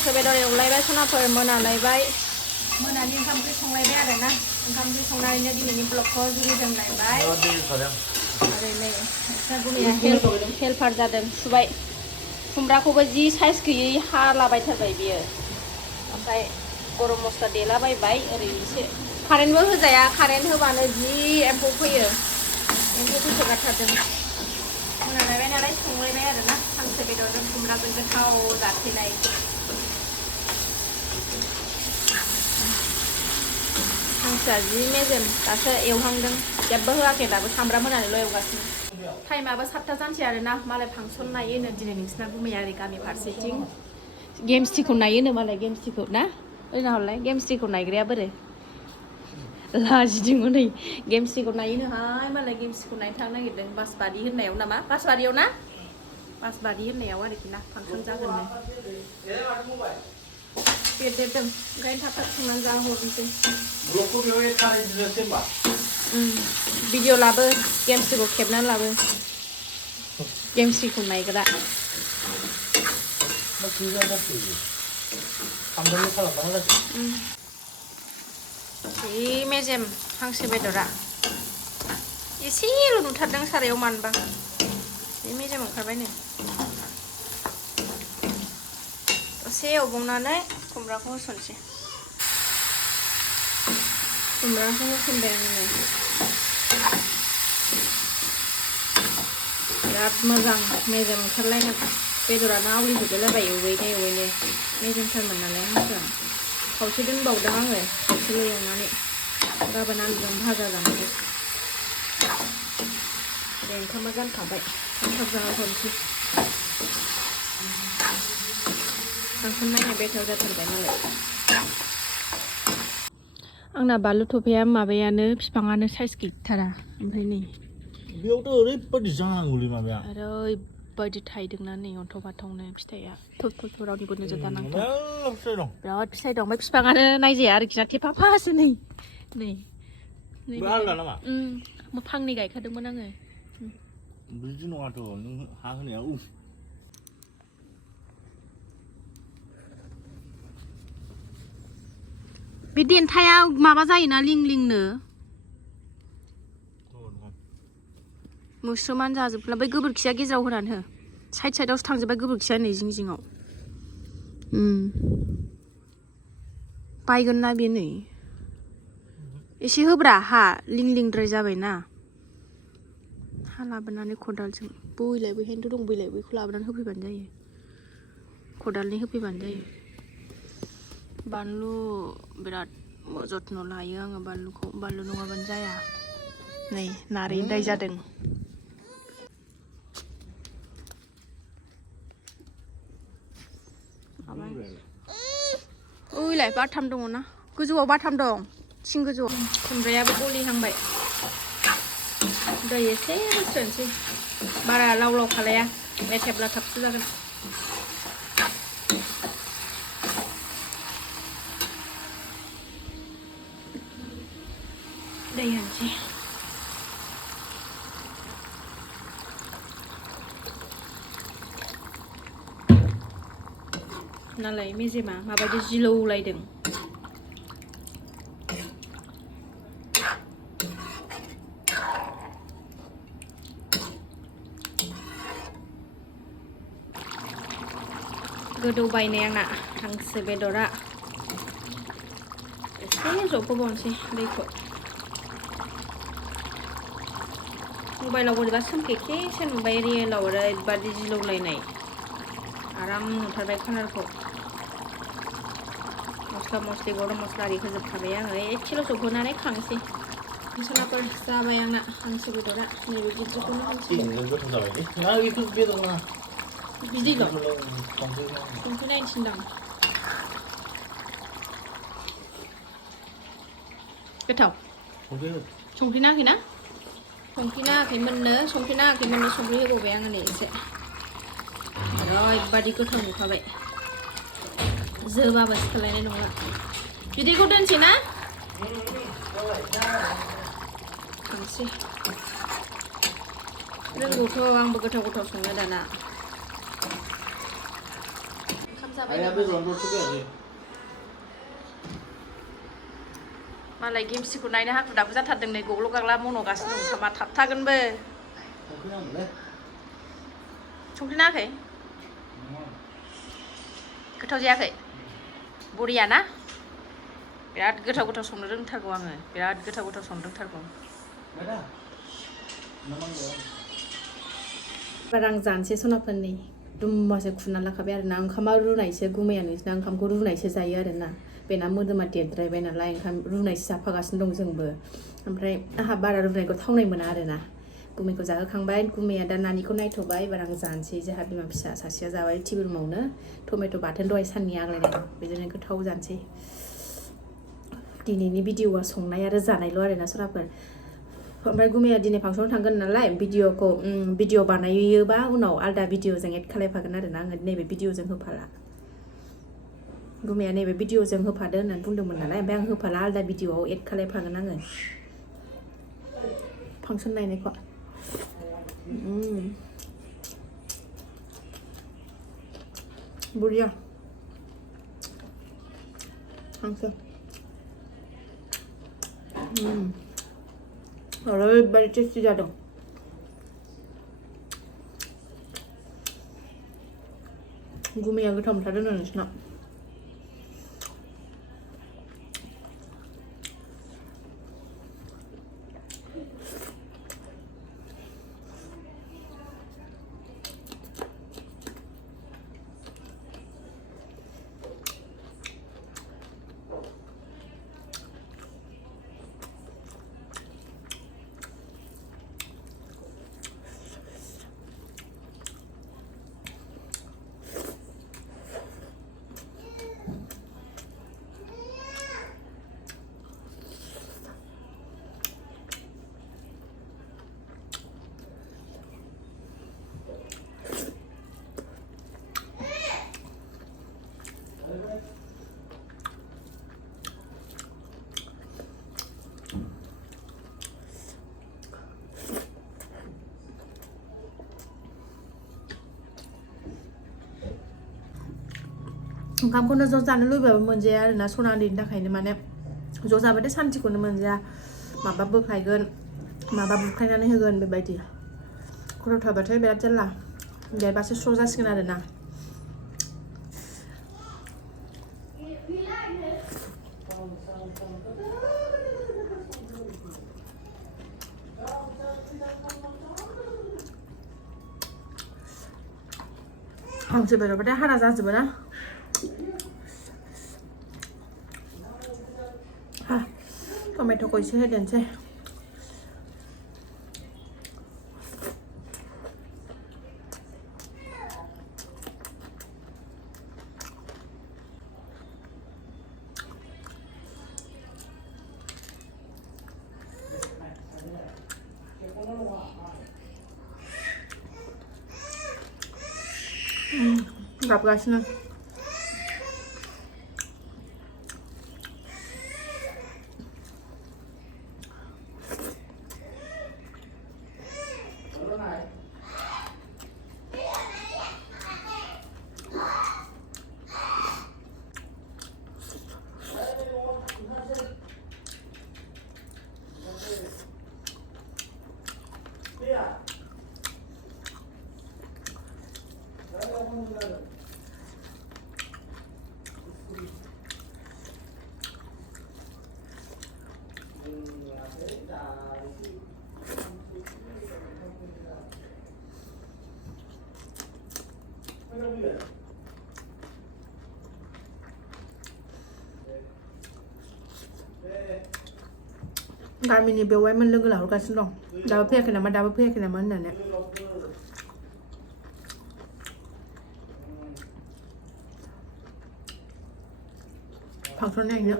हांसो बेदर एवलायबाय सनाफोर मोनालायबाय मोनानि ओंखाम ओंख्रि संलायबाय आरोना ओंखाम ओंख्रि संनानैनो दिनैनि ब्लगखौ जुरिजेनलायबाय आरो नै गुमैया हेल्पार जादों सुबाय खुमब्राखौबो जि साइज गैयै हालाबायथारबाय बियो ओमफ्राय गरम मस्ला देलाबायबाय ओरै एसे कारेन्टबो होजाया कारेन्ट होबानो जि एम्फौ फैयो एम्फौ फैसोगारथारदों मोनालायबाय नालाय संलायबाय आरोना हांसो बेदरजों खुमब्राजों गोथाव जाफैनाय हांसोआ जि मेजेम दासो एवहांदों जेबो होआखै दाबो सामब्राम होनानैल' एवगासिनो टाइमाबो 7ता जानसै आरोना मालाय फांसन नायोनो दिनै नोंसिना गुमैया ओरै गामि फारसेथिं गेमस्रिखौ नायोनो मालाय गेमस्रिखौ ना ओरैनो हरलाय गेमस्रिखौ नायग्राया बोरै लाजिदों नै गेमस्रिखौ नायोनोहाय मालाय गेमस्रिखौ नायनो थांनो नागिरदों बासबारि होननायाव नामा बासबारियाव ना बासबारि होननायाव आरोखि ना फांसन जागोननो देरदेरदों ओंखायनो थाब थाब संनानै जाहरनोसै भिडिअ लाबो गेमस्रिखौ खेबनानै लाबो गेमस्रिखौ नायग्रा जि मेजेम हांसो बेदरा एसेल' नुथारदों सारायाव मानबा जि मेजेम ओंखारबायनो दसे एवबावनानै खुमब्राखौ होसनसै खुमब्राखौ होसनबाय आङो बिराद मोजां मेजेम ओंखारलायनो बेदरानो आवलिजोबलायबाय एवैनो मेजेमथारमोन नालाय हांसोआ खावसे दोनबावदों आङो खावसेल' एवनानै गाबोन आलुजों भाजा जानांगौ दे ओंखामा जानखाबाय थाब जाहरनोसै फांसन नायनो बेथाव जाथारबाय नालाय आंना बानलु थफाया माबायानो बिफाङानो साइज गैथारा ओमफ्राय नै बेयावथ' ओरैबायदि जानांगौलै माबाया ओरैबायदि थायदोंना नै अन्थाव बाथावनो फिथाइया थुब रावनिबो नोजोर दानांथाव बिराद फिथाइ दं ओमफ्राय बिफाङानो नायजाया आरोखि ना थेफाफासो नै फांनै गायखादोंमोन आङो बिदि नङाथ' नों हा होनाया बे देन्थाया माबा जायोना लिंनो मुस्रुमानो जाजोबला बै गोबोरखिया गेजेराव होनानै हो साइडआवसो थांजोब्बाय गोबोरखिया नै जिङाव बायगोन ना बे नै एसे होब्रा हा लिंद्राय जाबायना हा लाबोनानै खदालजों बैलाय बैहायनोथ' दं बैलाय बैखौ लाबोनानै होफैबानो जायो खदालनि होफैबानो जायो बानलु बिराद जत्न लायो आङो बानलुखौ बानलु नङाबानो जाया नै नारें दाय जादों ओइलाय बाथाम दङ ना गोजौआव बाथाम दं थिं गोजौआव खुमब्रायाबो गलिहांबाय दै एसे होस्रोनोसै बारा लाव खालाया मेथेब लाथाबसो जागोन दै होनोसै नालाय मेजेमा माबायदि जिलौलायदों गोदौबायनाय आंना हांसो बेदरा एसे जबहोबावनोसै दैखौ मबाइलाव बोरैबा सोमखेखेसो नुबाय रियेलाव ओरैबादि जिलौलायनाय आराम नुथारबाय कालारखौ मस्ला मस्लि गरम मस्ला आरि होजोबखाबाय आङो एसेल' जबहोनानै खांसै सनाफोर जाबाय आंना हांसो बेदरा नैबे गिदिरखौनो होनसै बिदैल' संख्रि नायनो थिनदां गोथाव संख्रि नाङाखैना संख्रि नाङाखैमोननो संख्रि होबावबाय आङो नै एसे ओरैबादि गोथाव नुखाबाय जोबाबो सिखोलायनाय नंला बिदैखौ दोनसै ना खांसै रोंगौथ' आंबो गोथाव संनो दाना ओंखाम Ai habis rontok juga sih. मालाय गेमस्रिखौ नायनो हाखु दाखु जाथारदों नै गग्ल' गाग्ला मन'गासिनो दं ओंखामा थाबथागोनबो संख्रि नाङाखै गोथाव जायाखै बरिया ना बिराद गोथाव गोथाव संनो रोंथारगौ आङो बिराद गोथाव गोथाव संनो रोंथारगौ बारा आं जानोसै सनाफोरनि दुम्बासो खुना लाखाबाय आरोना ओंखामा रुनायसो गुमैया नोंसिना ओंखामखौ रुनायसो जायो आरोना बेना मोदोमा देरद्रायबाय नालाय ओंखाम रुनायसो जाफागासिनो दं जोंबो ओमफ्राय आंहा बारा रुनायखौ थावनाय मोना आरोना गुमैखौ जाहोखांबाय गुमैया दा नानिखौ नायथ'बाय एबार आं जानोसै जोंहा बिमा फिसा सासेया जाबाय टिभि रुमावनो टमेट' बाथोन दहाय साननि आग्लायनाय दं बेजोंनो गोथाव जानोसै दिनैनि भिडिअआ संनाय आरो जानायल' आरोना सराफोर ओमफ्राय गुमैया दिनै फांसनाव थांगोन नालाय भिडिअ बानायोबा उनाव आलदा भिडिअजों एड खालायफागोन आरोना आङो नैबे भिडिअजों होफाला गुमैया नैबे भिडिअजों होफादो होननानै बुंदोंमोन नालाय ओमफ्राय आं होफाला आलदा भिडिअआव एड खालायफागोन आङो फांसन नायनायखौ बुरिया हांसो ओरैबायदि टेस्टि जादों गुमैया गोथाव मोनथारदों नोंसिना ओंखामखौनो ज' जानो लुबैबाबो मोनजाया आरोना सना उन्दैनि थाखायनो माने ज' जाबाथाय सान्थिखौनो मोनजाया माबा बोख्लायगोन माबा बुख्लायनानै होगोन बेबायदि खर' थाबाथाय बिराद जारला देरबासो स्र' जासिगोन आरोना हांसो बेदरबाथाय हारा जाजोबो ना टमेट'खौ एसे होदेरनोसै गाबगासिनो गामिनि बेवाइमोन लोगो लाहरगासिनो दं दाबो फैयाखै नामा होननानै फांसन नायनो